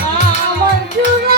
Ha ha!